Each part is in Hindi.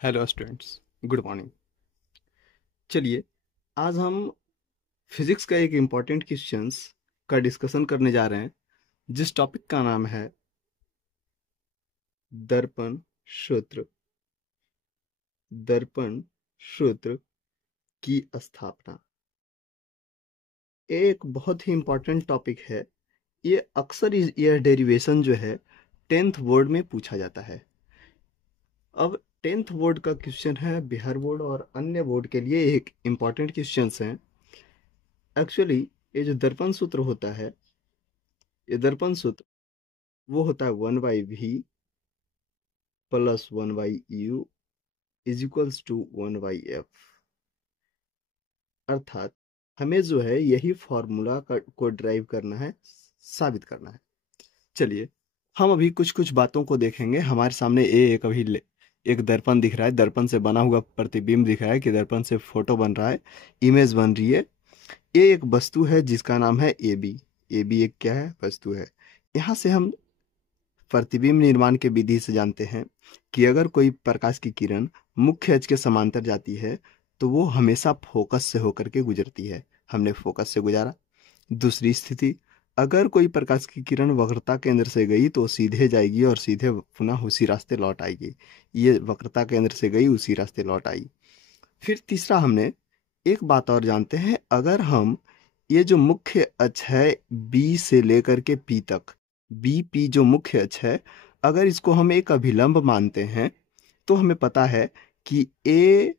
Hello students, good morning. चलिए, आज हम फिजिक्स का एक इम्पॉर्टेंट क्वेश्चंस का डिस्कशन करने जा रहे हैं, जिस टॉपिक का नाम है दर्पण सूत्र। दर्पण सूत्र की स्थापना एक बहुत ही इम्पॉर्टेंट टॉपिक है। ये अक्सर यह डेरिवेशन जो है 10th बोर्ड में पूछा जाता है। अब 10th बोर्ड का क्वेश्चन है, बिहार बोर्ड और अन्य बोर्ड के लिए एक इम्पॉर्टेंट क्वेश्चंस हैं। एक्चुअली ये जो दर्पण सूत्र होता है, ये दर्पण सूत्र वो होता है 1/v plus 1/u is equals to 1/f। अर्थात हमें जो है यही फॉर्मूला को ड्राइव करना है, साबित करना है। चलिए, हम अभी कुछ कुछ बातों को देखेंगे। हमारे सामने एक अभी एक दर्पण दिख रहा है, दर्पण से बना हुआ प्रतिबिंब दिख रहा है कि दर्पण से फोटो बन रहा है, इमेज बन रही है। ये एक वस्तु है जिसका नाम है ए बी। ए बी एक क्या है? वस्तु है। यहाँ से हम प्रतिबिंब निर्माण के विधि से जानते हैं कि अगर कोई प्रकाश की किरण मुख्य अक्ष के समांतर जाती है तो वो हमेशा फोकस से होकर के गुजरती है। हमने फोकस से गुजारा। दूसरी स्थिति, अगर कोई प्रकाश की किरण वक्रता केंद्र से गई तो सीधे जाएगी और सीधे पुनः उसी रास्ते लौट आएगी। ये वक्रता केंद्र से गई, उसी रास्ते लौट आई। फिर तीसरा, हमने एक बात और जानते हैं, अगर हम ये जो मुख्य अक्ष है बी से लेकर के पी तक, बी पी जो मुख्य अक्ष है, अगर इसको हम एक अभिलंब मानते हैं तो हमें पता है कि ए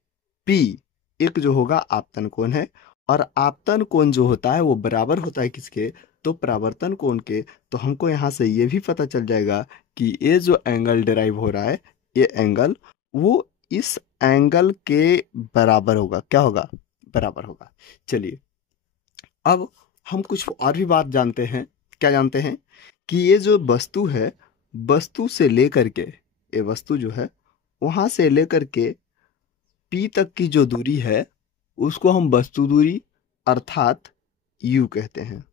पी एक जो होगा आपतन कोण है, और आपतन कोण जो होता है वो बराबर होता है किसके? तो परावर्तन कोण के। तो हमको यहाँ से ये भी पता चल जाएगा कि ये जो एंगल डिराइव हो रहा है, ये एंगल वो इस एंगल के बराबर होगा। क्या होगा? बराबर होगा। चलिए, अब हम कुछ और भी बात जानते हैं। क्या जानते हैं? कि ये जो वस्तु है, वस्तु से लेकर के, ये वस्तु जो है वहां से लेकर के पी तक की जो दूरी है उसको हम वस्तु दूरी अर्थात यू कहते हैं।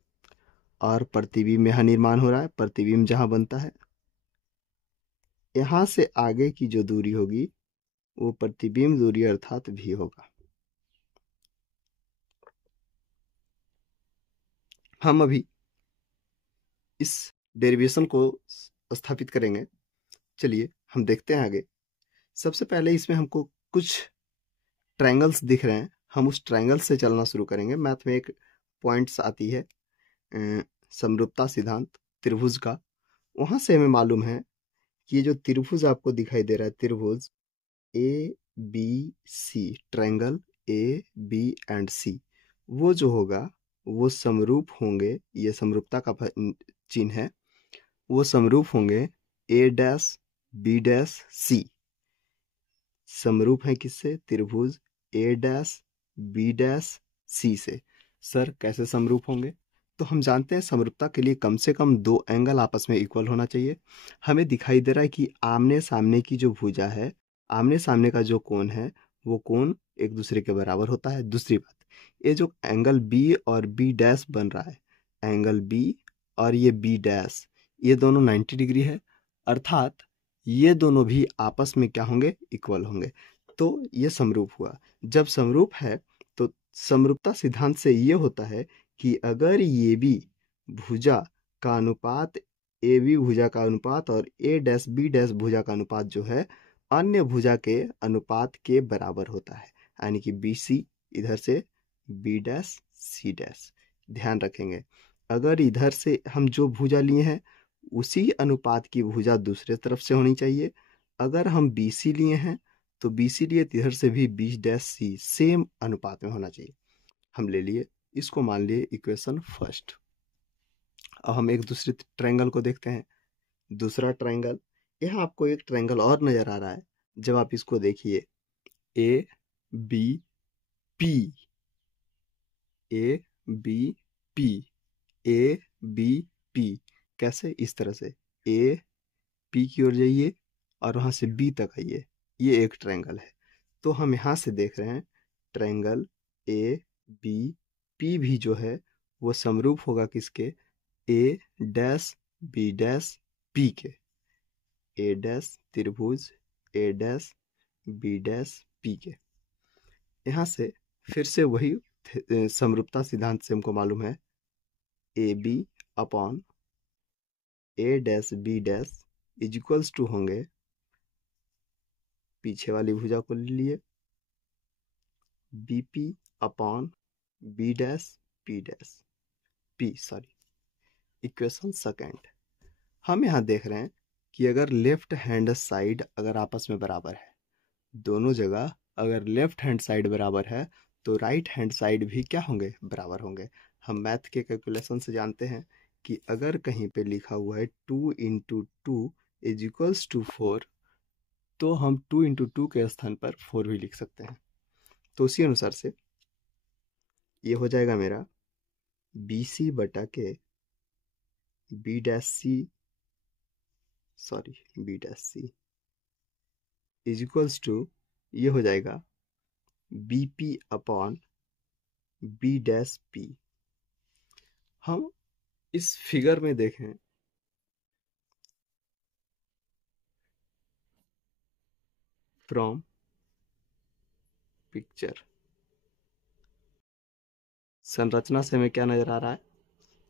और प्रतिबिंब यहाँ निर्माण हो रहा है, प्रतिबिंब जहां बनता है, यहां से आगे की जो दूरी होगी वो प्रतिबिंब दूरी अर्थात भी होगा। हम अभी इस डेरिवेशन को स्थापित करेंगे। चलिए, हम देखते हैं आगे। सबसे पहले इसमें हमको कुछ ट्रायंगल्स दिख रहे हैं, हम उस ट्रायंगल से चलना शुरू करेंगे। मैथ में एक पॉइंट्स आती है, समरूपता सिद्धांत त्रिभुज का। वहां से हमें मालूम है कि ये जो त्रिभुज आपको दिखाई दे रहा है, त्रिभुज A B C, triangle A B and C, वो जो होगा वो समरूप होंगे। ये समरूपता का चिन्ह है। वो समरूप होंगे ए डैश बी डैश सी। समरूप है किससे? त्रिभुज ए डैश बी डैश सी से। सर कैसे समरूप होंगे? तो हम जानते हैं समरूपता के लिए कम से कम दो एंगल आपस में इक्वल होना चाहिए। हमें दिखाई दे रहा है कि आमने सामने की जो भुजा है, आमने सामने का जो कोण है, वो कोण एक दूसरे के बराबर होता है। दूसरी बात, ये जो एंगल बी और बी डैश बन रहा है, एंगल बी और ये बी डैश, ये दोनों 90 डिग्री है। अर्थात ये दोनों भी आपस में क्या होंगे? इक्वल होंगे। तो ये समरूप हुआ। जब समरूप है तो समरूपता सिद्धांत से ये होता है कि अगर ये भी भुजा का अनुपात, ए बी भुजा का अनुपात और ए डैश बी डैश भुजा का अनुपात जो है अन्य भुजा के अनुपात के बराबर होता है, यानी कि बी सी इधर से बी डैश सी डैश। ध्यान रखेंगे, अगर इधर से हम जो भुजा लिए हैं उसी अनुपात की भुजा दूसरे तरफ से होनी चाहिए। अगर हम बी सी लिए हैं तो बी सी लिए इधर से भी बी डैश सी सेम अनुपात में होना चाहिए। हम ले लिए, इसको मान लिए इक्वेशन फर्स्ट। अब हम एक दूसरे ट्रायंगल को देखते हैं। दूसरा ट्रायंगल, यहाँ आपको एक ट्रायंगल और नजर आ रहा है। जब आप इसको देखिए, A B P, A B P, A B P, कैसे? इस तरह से ए पी की ओर जाइए और वहां से बी तक आइए। ये एक ट्रायंगल है। तो हम यहाँ से देख रहे हैं ट्रायंगल ए बी पी भी जो है वो समरूप होगा किसके? ए डैश बी डैश पी के। ए डैश त्रिभुज ए डैश बी डैश पी के। यहाँ से फिर से वही समरूपता सिद्धांत से हमको मालूम है A B upon A dash B dash is equals to होंगे, पीछे वाली भुजा को ले लिए, B P upon B dash P dash P, sorry, equation second. हम यहाँ देख रहे हैं कि अगर लेफ्ट हैंड साइड अगर आपस में बराबर है, दोनों जगह अगर लेफ्ट हैंड साइड बराबर है तो राइट हैंड साइड भी क्या होंगे, बराबर होंगे। हम मैथ के कैलकुलेशन से जानते हैं कि अगर कहीं पे लिखा हुआ है 2 into two is equals to 4, तो हम 2 इंटू टू के स्थान पर 4 भी लिख सकते हैं। तो उसी अनुसार से ये हो जाएगा मेरा बी सी बटा के B dash C, sorry B dash C is equals to, ये हो जाएगा B P upon B dash P. हम इस फिगर में देखें फ्रॉम पिक्चर, संरचना से हमें क्या नजर आ रहा है,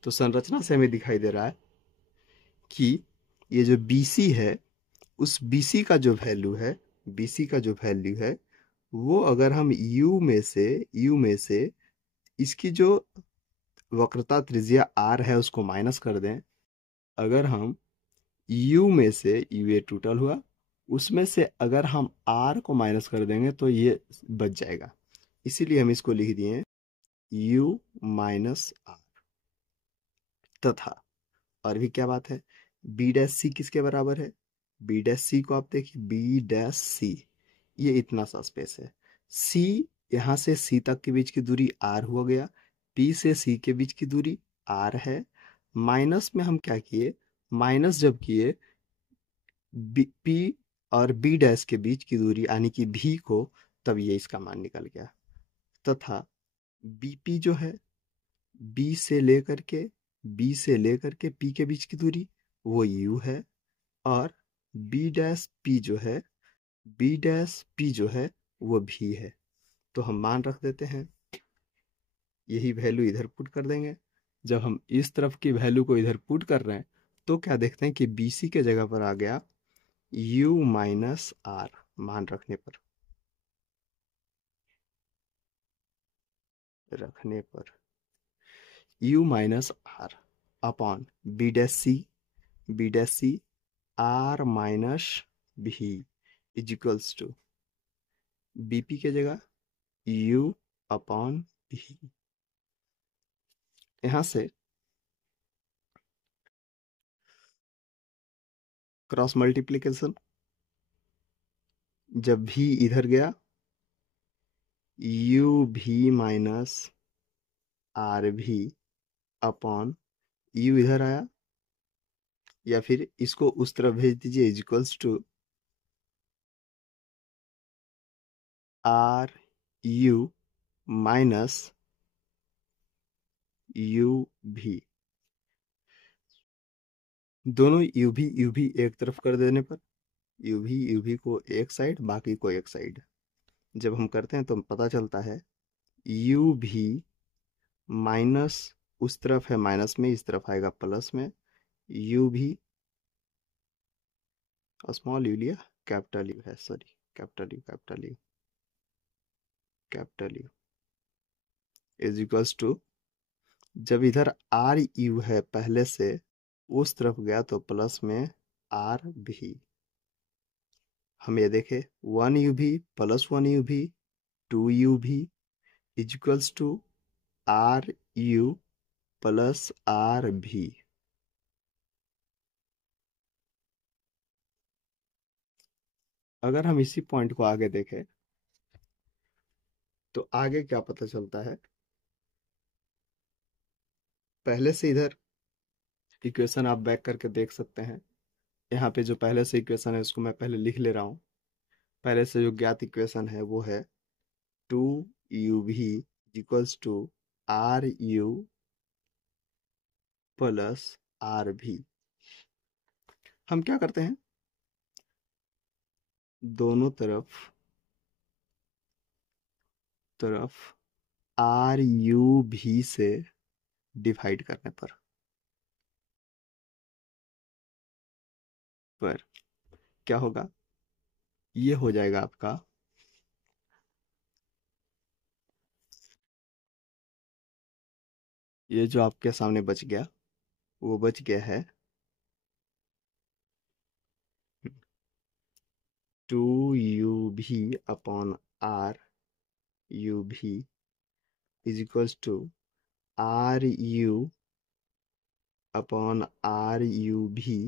तो संरचना से हमें दिखाई दे रहा है कि ये जो BC है, उस BC का जो वैल्यू है, BC का जो वैल्यू है वो अगर हम U में से इसकी जो वक्रता त्रिज्या R है उसको माइनस कर दें, अगर हम U में से, U ये टोटल हुआ, उसमें से अगर हम R को माइनस कर देंगे तो ये बच जाएगा। इसीलिए हम इसको लिख दिए U माइनस R। तथा और भी क्या बात है, बी डैश सी किसके बराबर है, बी डैश सी को आप देखिए, बी डैश सी ये इतना सा स्पेस है, सी यहाँ से सी तक के बीच की दूरी आर हो गया, पी से सी के बीच की दूरी आर है, माइनस में हम क्या किए, माइनस जब किए पी और बी डैश के बीच की दूरी यानी कि भी को, तब ये इसका मान निकल गया। तथा बीपी जो है बी से लेकर के पी के बीच की दूरी वो यू है, और बी डैश पी जो है, बी डैश पी जो है वो भी है। तो हम मान रख देते हैं, यही वैल्यू इधर पुट कर देंगे। जब हम इस तरफ की वैल्यू को इधर पुट कर रहे हैं तो क्या देखते हैं कि बी सी के जगह पर आ गया यू माइनस आर, मान रखने पर u minus R upon B dash C R minus भी इज इक्वल्स टू बीपी के जगह u अपॉन भी। यहां से क्रॉस मल्टीप्लीकेशन, जब भी इधर गया u भी माइनस आर भी अपॉन u इधर आया, या फिर इसको उस तरफ भेज दीजिए, is equals to R U minus U भी। दोनों यू भी एक तरफ कर देने पर यू भी को एक साइड, बाकी को एक साइड जब हम करते हैं तो पता चलता है यू भी माइनस, उस तरफ है माइनस में, इस तरफ आएगा प्लस में, यू भी स्मॉल यू लिया, कैपिटल यू है, sorry capital U is equals to, जब इधर आर यू है पहले से, उस तरफ गया तो प्लस में आर भी। हम ये देखे 1 यू भी प्लस 1 यू भी 2 यू भी is equals to R U plus R भी। अगर हम इसी पॉइंट को आगे देखें तो आगे क्या पता चलता है, पहले से इधर इक्वेशन आप बैक करके देख सकते हैं। यहाँ पे जो पहले से इक्वेशन है उसको मैं पहले लिख ले रहा हूँ। पहले से जो ज्ञात इक्वेशन है वो है 2u भी equals to R U plus R भी। हम क्या करते हैं, दोनों तरफ तरफ आर यू भी से डिवाइड करने पर क्या होगा, ये हो जाएगा आपका ये जो आपके सामने बच गया वो बच गया है 2 UV अपॉन आर यू भी is equals to R U upon R U भी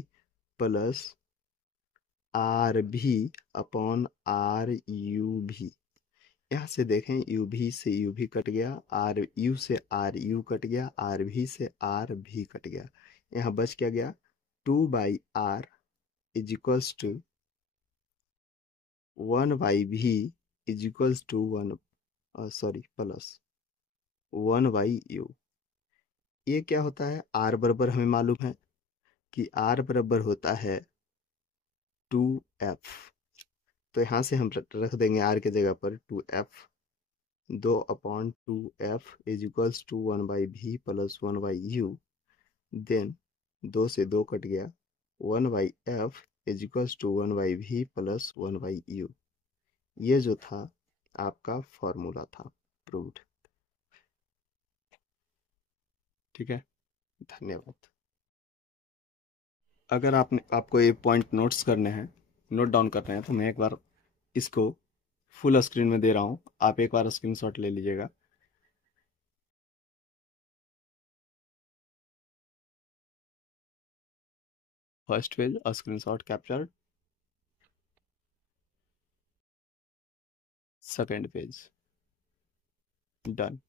प्लस आर भी अपॉन आर यू भी। यहाँ से देखें यू भी से यू भी कट गया, आर यू से आर यू कट गया, आर भी से आर भी कट गया। यहाँ बच क्या गया, 2/r is equals to 1/v is equals to 1 sorry plus 1/u। ये क्या होता है, r बराबर हमें मालूम है कि r बराबर होता है 2f। तो यहाँ से हम रख देंगे r के जगह पर 2f, 2/2f is equals to 1/v plus 1/u। Then 2 से 2 कट गया, 1/f is equals to 1/v plus 1/u। ये जो था आपका फॉर्मूला था प्रूव्ड। ठीक है, धन्यवाद। अगर आपको ये पॉइंट नोट्स करने हैं, नोट डाउन करने हैं, तो मैं एक बार इसको फुल स्क्रीन में दे रहा हूँ, आप एक बार स्क्रीनशॉट ले लीजिएगा। First page screenshot captured, second page done.